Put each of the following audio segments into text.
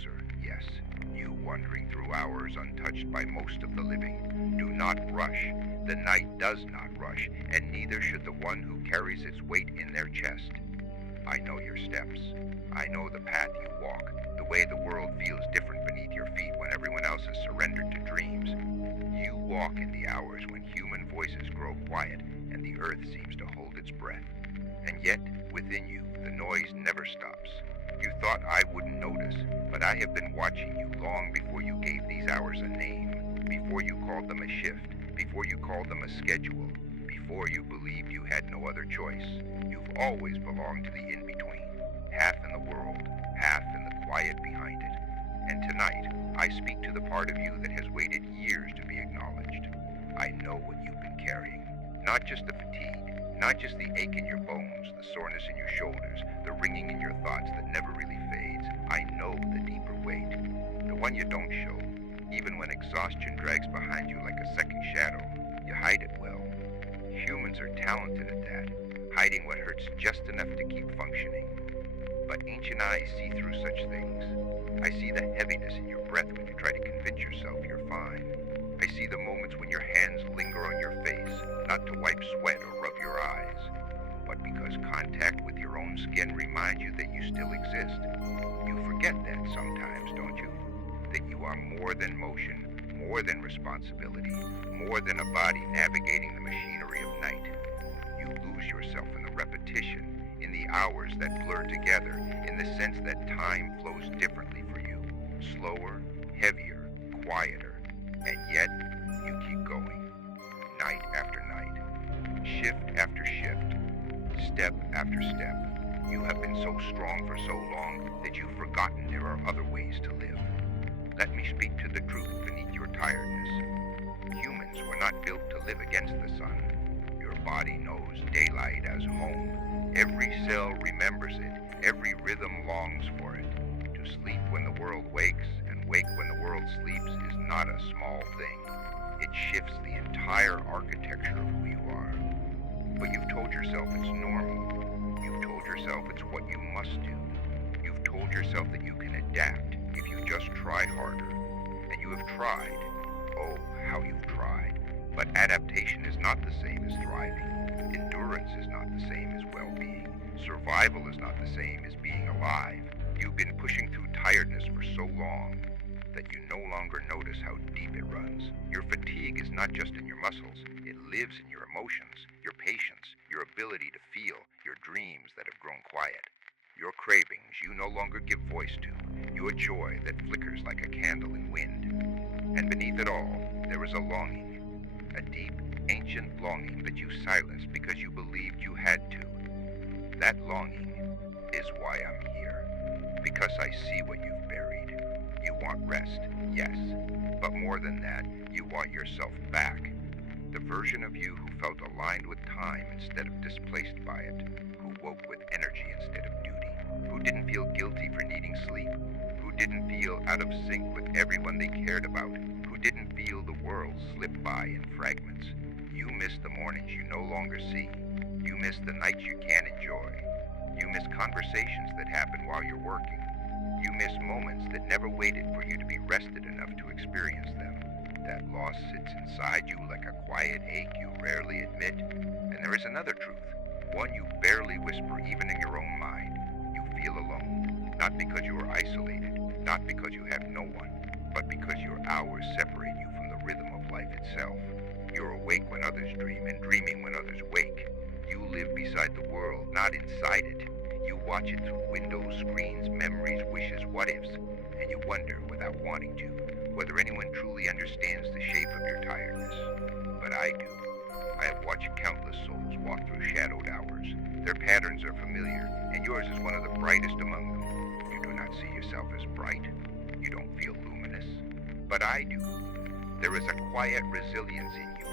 closer, yes. You wandering through hours untouched by most of the living. Do not rush. The night does not rush, and neither should the one who carries its weight in their chest. I know your steps. I know the path you walk, the way the world feels different beneath your feet when everyone else has surrendered to dreams. You walk in the hours when human voices grow quiet and the earth seems to hold its breath. And yet, within you, the noise never stops. You thought I wouldn't notice, but I have been watching you long before you gave these hours a name, before you called them a shift, before you called them a schedule, before you believed you had no other choice. You've always belonged to the in-between, half in the world, half in the quiet behind it. And tonight, I speak to the part of you that has waited years to be acknowledged. I know what you've been carrying, not just the fatigue, not just the ache in your bones, the soreness in your shoulders, the ringing in your thoughts that never really fades. I know the deeper weight, the one you don't show. Even when exhaustion drags behind you like a second shadow, you hide it well. Humans are talented at that, hiding what hurts just enough to keep functioning. But ancient eyes see through such things. I see the heaviness in your breath when you try to convince yourself you're fine. I see the moments when your hands linger on your face, not to wipe sweat or rub your eyes, but because contact with your own skin reminds you that you still exist. You forget that sometimes, don't you? That you are more than motion, more than responsibility, more than a body navigating the machinery of night. You lose yourself in the repetition, in the hours that blur together, in the sense that time flows differently for you, slower, heavier, quieter, and yet you keep going, night after night, shift after shift, step after step. You have been so strong for so long that you've forgotten there are other ways to live. Let me speak to the truth beneath your tiredness. Humans were not built to live against the sun. Your body knows daylight as home. Every cell remembers it. Every rhythm longs for it. To sleep when the world wakes and wake when the world sleeps is not a small thing. It shifts the entire architecture of who you are. But you've told yourself it's normal. You've told yourself it's what you must do. You've told yourself that you can adapt if you just try harder. And you have tried. Oh, how you've tried. But adaptation is not the same as thriving. Endurance is not the same as well-being. Survival is not the same as being alive. You've been pushing through tiredness for so long that you no longer notice how deep it runs. Your fatigue is not just in your muscles. It lives in your emotions, your patience, your ability to feel, your dreams that have grown quiet. Your cravings you no longer give voice to. Your joy that flickers like a candle in wind. And beneath it all, there is a longing. A deep, ancient longing that you silenced because you believed you had to. That longing is why I'm here. Because I see what you've buried. You want rest, yes. But more than that, you want yourself back. The version of you who felt aligned with time instead of displaced by it. Who woke with energy instead of duty. Who didn't feel guilty for needing sleep. Who didn't feel out of sync with everyone they cared about. Who didn't feel the world slip by in fragments. You miss the mornings you no longer see. You miss the nights you can't enjoy. You miss conversations that happen while you're working. You miss moments that never waited for you to be rested enough to experience them. That loss sits inside you like a quiet ache you rarely admit. And there is another truth, one you barely whisper even in your own mind. You feel alone, not because you are isolated, not because you have no one, but because your hours separate you from the rhythm of life itself. You're awake when others dream and dreaming when others wake. You live beside the world, not inside it. You watch it through windows, screens, memories, wishes, what-ifs, and you wonder, without wanting to, whether anyone truly understands the shape of your tiredness. But I do. I have watched countless souls walk through shadowed hours. Their patterns are familiar, and yours is one of the brightest among them. You do not see yourself as bright. You don't feel luminous. But I do. There is a quiet resilience in you,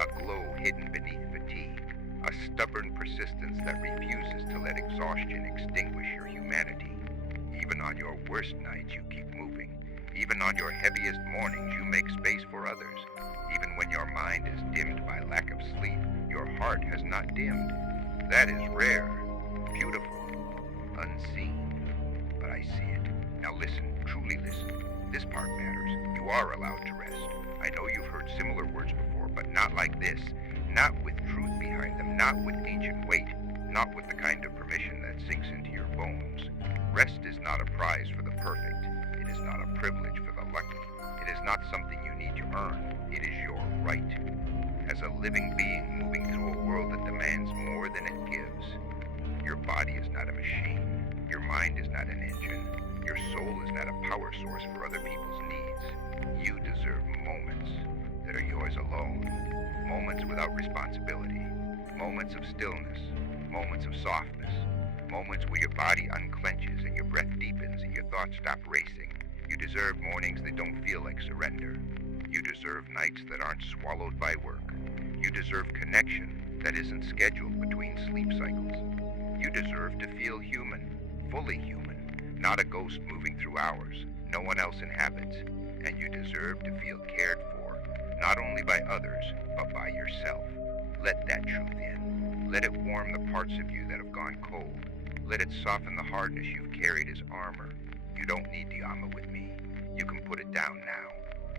a glow hidden beneath fatigue, a stubborn persistence that refuses to let exhaustion extinguish your humanity. Even on your worst nights, you keep moving. Even on your heaviest mornings, you make space for others. Even when your mind is dimmed by lack of sleep, your heart has not dimmed. That is rare, beautiful, unseen. But I see it. Now listen, truly listen. This part matters. You are allowed to rest. I know you've heard similar words before, but not like this. Not with truth behind them, not with ancient weight, not with the kind of permission that sinks into your bones. Rest is not a prize for the perfect. It is not a privilege for the lucky. It is not something you need to earn. It is your right. As a living being moving through a world that demands more than it gives. Your body is not a machine. Your mind is not an engine. Your soul is not a power source for other people's needs. You deserve moments that are yours alone. Moments without responsibility. Moments of stillness. Moments of softness. Moments where your body unclenches and your breath deepens and your thoughts stop racing. You deserve mornings that don't feel like surrender. You deserve nights that aren't swallowed by work. You deserve connection that isn't scheduled between sleep cycles. You deserve to feel human, fully human, not a ghost moving through hours no one else inhabits. And you deserve to feel cared for, not only by others, but by yourself. Let that truth in. Let it warm the parts of you that have gone cold. Let it soften the hardness you've carried as armor. You don't need the armor with me. You can put it down now,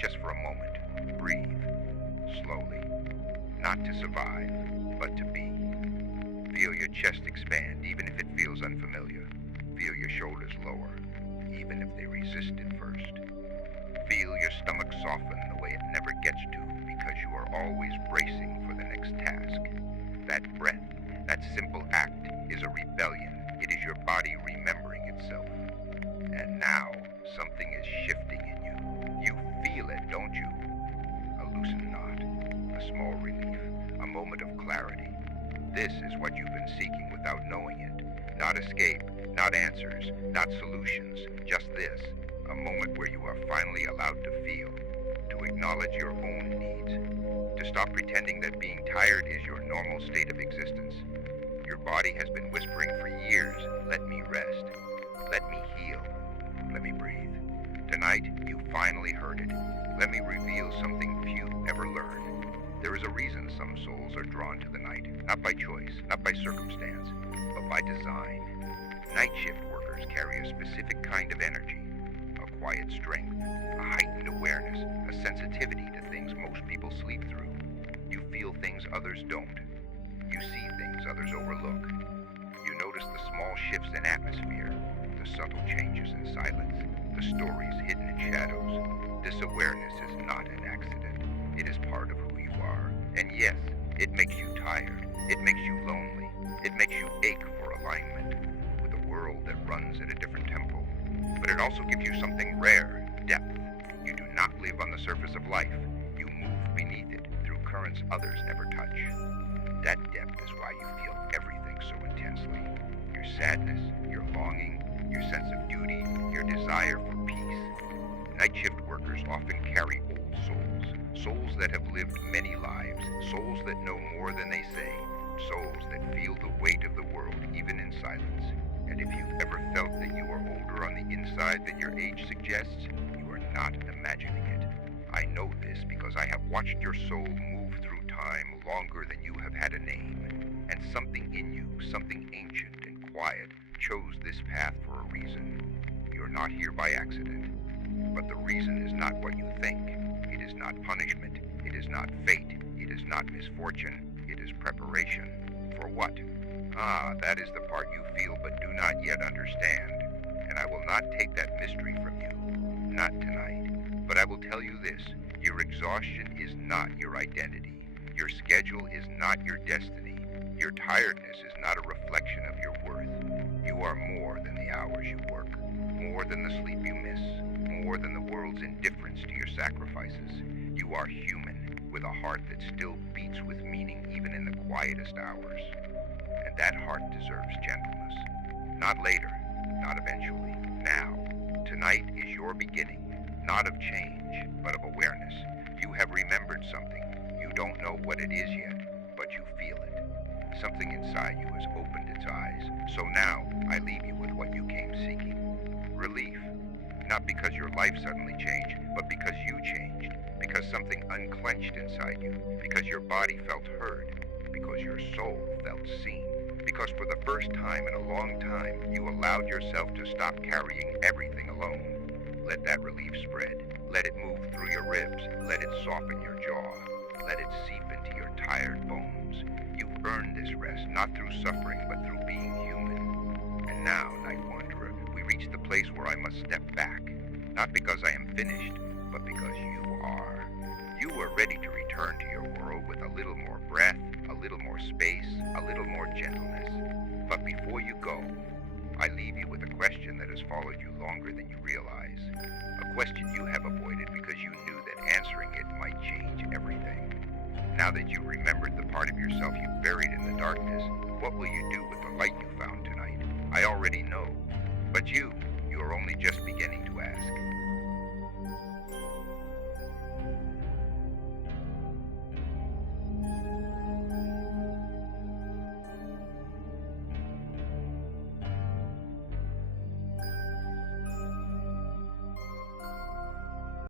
just for a moment. Breathe, slowly. Not to survive, but to be. Feel your chest expand, even if it feels unfamiliar. Feel your shoulders lower, even if they resist at first. Feel your stomach soften the way it never gets to because you are always bracing for the next task. That breath, that simple act, is a rebellion. It is your body remembering itself. And now, something is shifting in you. You feel it, don't you? A loosened knot, a small relief, a moment of clarity. This is what you've been seeking without knowing it. Not escape, not answers, not solutions, just this. A moment where you are finally allowed to feel, to acknowledge your own needs, to stop pretending that being tired is your normal state of existence. Your body has been whispering for years, let me rest, let me heal, let me breathe. Tonight, you finally heard it. Let me reveal something few ever learn. There is a reason some souls are drawn to the night, not by choice, not by circumstance, but by design. Night shift workers carry a specific kind of energy, a quiet strength, a heightened awareness, a sensitivity to things most people sleep through. You feel things others don't. You see things others overlook. You notice the small shifts in atmosphere, the subtle changes in silence, the stories hidden in shadows. This awareness is not an accident. It is part of who you are. And yes, it makes you tired. It makes you lonely. It makes you ache for alignment with a world that runs at a different tempo. But it also gives you something rare, depth. You do not live on the surface of life. You move beneath it through currents others never touch. That depth is why you feel everything so intensely. Your sadness, your longing, your sense of duty, your desire for peace. Night shift workers often carry old souls, souls that have lived many lives, souls that know more than they say, souls that feel the weight of the world even in silence. And if you've ever felt that you are older on the inside than your age suggests, you are not imagining it. I know this because I have watched your soul move through time longer than you have had a name. And something in you, something ancient and quiet, chose this path for a reason. You're not here by accident. But the reason is not what you think. It is not punishment. It is not fate. It is not misfortune. It is preparation. For what? That is the part you feel but do not yet understand. And I will not take that mystery from you. Not tonight. But I will tell you this. Your exhaustion is not your identity. Your schedule is not your destiny. Your tiredness is not a reflection of your worth. You are more than the hours you work. More than the sleep you miss. More than the world's indifference to your sacrifices. You are human, with a heart that still beats with meaning even in the quietest hours. And that heart deserves gentleness. Not later, not eventually, now. Tonight is your beginning, not of change, but of awareness. You have remembered something. You don't know what it is yet, but you feel it. Something inside you has opened its eyes. So now, I leave you with what you came seeking. Relief. Not because your life suddenly changed, but because you changed. Because something unclenched inside you. Because your body felt heard. Because your soul felt seen. Because for the first time in a long time, you allowed yourself to stop carrying everything alone. Let that relief spread. Let it move through your ribs. Let it soften your jaw. Let it seep into your tired bones. You've earned this rest, not through suffering, but through being human. And now, Night Wanderer, we reach the place where I must step back. Not because I am finished, but because you are. You are ready to return to your world with a little more breath, a little more space, a little more gentleness. But before you go, I leave you with a question that has followed you longer than you realize. A question you have avoided because you knew that answering it might change everything. Now that you've remembered the part of yourself you buried in the darkness, what will you do with the light you found tonight? I already know. But you are only just beginning.